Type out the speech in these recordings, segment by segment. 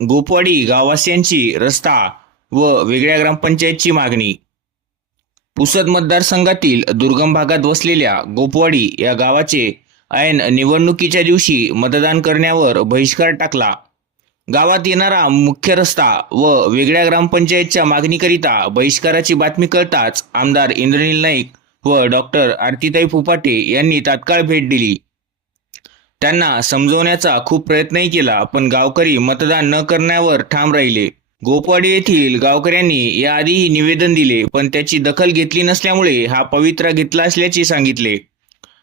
गोपवाडी गाववासियांची रस्ता व वेगळ्या ग्रामपंचायतची मागणी. पुसद मतदारसंघातील दुर्गम भागात वसलेल्या गोपवाडी या गावाचे ऐन निवडणुकीच्या दिवशी मतदान करण्यावर बहिष्कार टाकला. गावात येणारा मुख्य रस्ता व वेगळ्या ग्रामपंचायतच्या मागणीकरिता बहिष्काराची बातमी कळताच आमदार इंद्रनील नाईक व डॉक्टर आरतीताई फुपाटे यांनी तात्काळ भेट दिली. त्यांना समजवण्याचा खूप प्रयत्नही केला पण गावकरी मतदान न करण्यावर ठाम राहिले. गोपवाडी येथील गावकऱ्यांनी याआधीही निवेदन दिले पण त्याची दखल घेतली नसल्यामुळे हा पवित्रा घेतला असल्याचे सांगितले.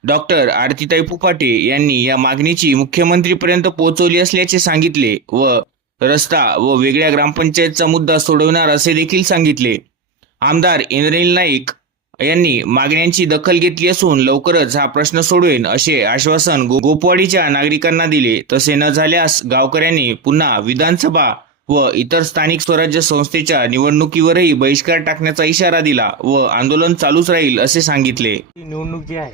डॉक्टर आरतीताई पुपाटे यांनी या मागणीची मुख्यमंत्रीपर्यंत पोहोचवली असल्याचे सांगितले व रस्ता व वेगळ्या ग्रामपंचायतचा मुद्दा सोडवणार असे देखील सांगितले. आमदार इंद्रनील नाईक यांनी मागण्यांची दखल घेतली असून लवकरच हा प्रश्न सोडवेन असे आश्वासन गो- गोपवाडीच्या नागरिकांना दिले. तसे न झाल्यास गावकऱ्यांनी पुन्हा विधानसभा व इतर स्थानिक स्वराज्य संस्थेच्या निवडणुकीवरही बहिष्कार टाकण्याचा इशारा दिला व आंदोलन चालूच राहील असे सांगितले. ही निवडणूक जी आहे.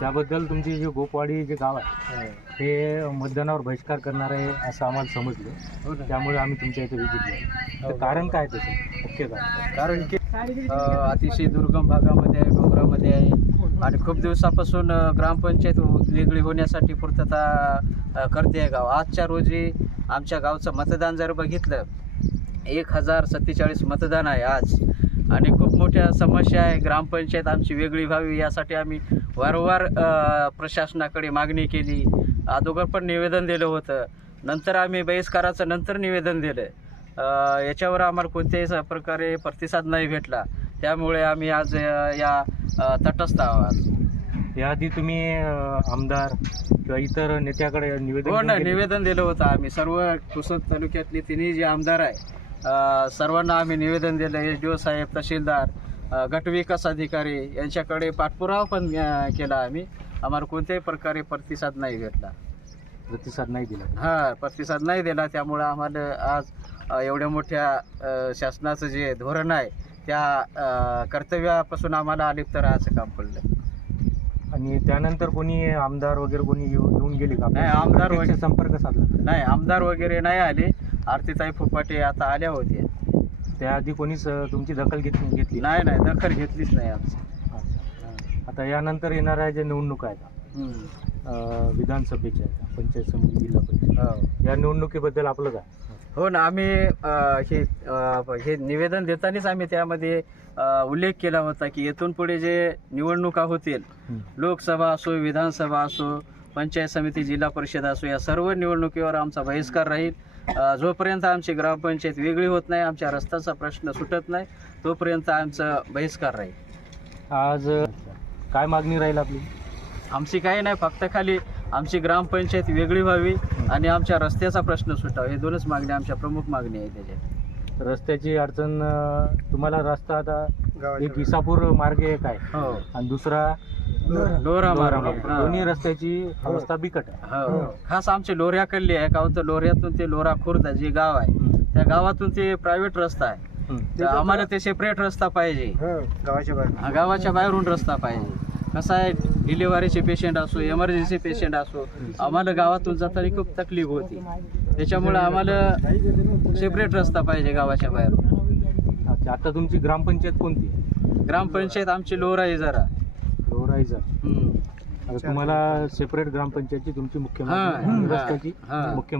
त्याबद्दल तुमची जे गोपवाडी जे गाव आहे ते मतदानावर बहिष्कार करणार आहे असं आम्हाला समजलं. त्यामुळे आम्ही तुमच्या इथे विजिट केली तर कारण काय त्याचं? मुख्य कारण? कारण की अतिशय दुर्गम भागामध्ये आहे डोंगरामध्ये आहे. आणि खूप दिवसापासून ग्रामपंचायत वेगळी होण्यासाठी पूर्तता करते आहे गाव. आजच्या रोजी आमच्या गावचं मतदान जर बघितलं एक हजार सत्तेचाळीस मतदान आहे आज. आणि खूप मोठ्या समस्या आहे. ग्रामपंचायत आमची वेगळी व्हावी यासाठी आम्ही वारंवार प्रशासनाकडे मागणी केली. अगोदर पण निवेदन दिलं होतं. नंतर आम्ही बहिष्काराचं नंतर निवेदन दिलं. याच्यावर आम्हाला कोणत्याही स- प्रकारे प्रतिसाद नाही भेटला. त्यामुळे आम्ही आज या तटस्थ आहोत. याआधी तुम्ही आमदार किंवा इतर नेत्याकडे निवेदन हो ना? निवेदन दिलं होतं आम्ही. सर्व पुसद तालुक्यातले तिन्ही जे आमदार आहे सर्वांना आम्ही निवेदन दिलं. एस डी ओ साहेब तहसीलदार गटविकास अधिकारी यांच्याकडे पाठपुरावा पण केला आम्ही. आम्हाला कोणत्याही प्रकारे प्रतिसाद नाही भेटला. प्रतिसाद नाही दिला. हा प्रतिसाद नाही दिला. त्यामुळं आम्हाला आज अ, एवढ्या मोठ्या अ, शासनाचं जे धोरण आहे त्या अ, कर्तव्यापासून आम्हाला अलिप्त राहायचं काम पडलं आणि त्यानंतर कोणी आमदार वगैरे कोणी येऊ- येऊन गेले का? नाही, आमदार प्रत्यक्ष वगैरे- संपर्क साधला. नाही आमदार वगैरे नाही आले. आरतीताई फुपाटे आता आल्या होत्या. त्याआधी कोणीच अं, तुमची दखल घेतली घेतली नाही नाही दखल घेतलीच नाही आमची. अच्छा. आता यानंतर येणाऱ्या ज्या निवडणुका आहेत हम्म. विधानसभेच्या पंचायत समिती जिल्हा परिषद. हो. या निवडणुकीबद्दल आपलं काय हो ना आम्ही अ, हे अ, हे निवेदन देतानाच आम्ही त्यामध्ये अ, उल्लेख केला होता की येथून पुढे जे निवडणुका होतील हं. लोकसभा असो विधानसभा असो पंचायत समिती जिल्हा परिषद असो या सर्व निवडणुकीवर आमचा बहिष्कार राहील. अ, जोपर्यंत आमची ग्रामपंचायत वेगळी होत नाही आमच्या रस्त्याचा प्रश्न सुटत नाही तोपर्यंत आमचा बहिष्कार राहील. आज काय मागणी राहील आपली? आमची काही नाही फक्त खाली आमची ग्रामपंचायत वेगळी व्हावी आणि आमच्या रस्त्याचा प्रश्न सुटावा. हे दोनच मागण्या आमच्या प्रमुख मागण्या आहेत त्याच्यात. रस्त्याची अडचण तुम्हाला रस्ता आता एक इसापूर मार्ग एक आहे. हो. आणि दुसरा लोरा. मार्ग. हा. दोन्ही रस्त्याची अवस्था बिकट आहे. हो. खास आमची लोऱ्याकडली आहे का तर लोऱ्यातून ते लोरा खुर्द जे गाव आहे. त्या गावातून ते प्रायव्हेट रस्ता आहे. आम्हाला ते सेपरेट रस्ता पाहिजे. गावाच्या बाहेर. हा, गावाच्या बाहेरून रस्ता पाहिजे. कसं आहे डिलिव्हरीचे पेशंट असो एमर्जन्सी पेशंट असो आम्हाला गावातून जाताना खूप तकलीफ होती त्याच्यामुळे आम्हाला सेपरेट रस्ता पाहिजे गावाच्या अच्छा आता तुमची ग्रामपंचायत कोणती ग्रामपंचायत आमची लोरा आहे जरा लोराईचा हम्म. आता तुम्हाला सेपरेट ग्रामपंचायतची तुमची मुख्य हा. हा, रस्त्याची हा. मुख्य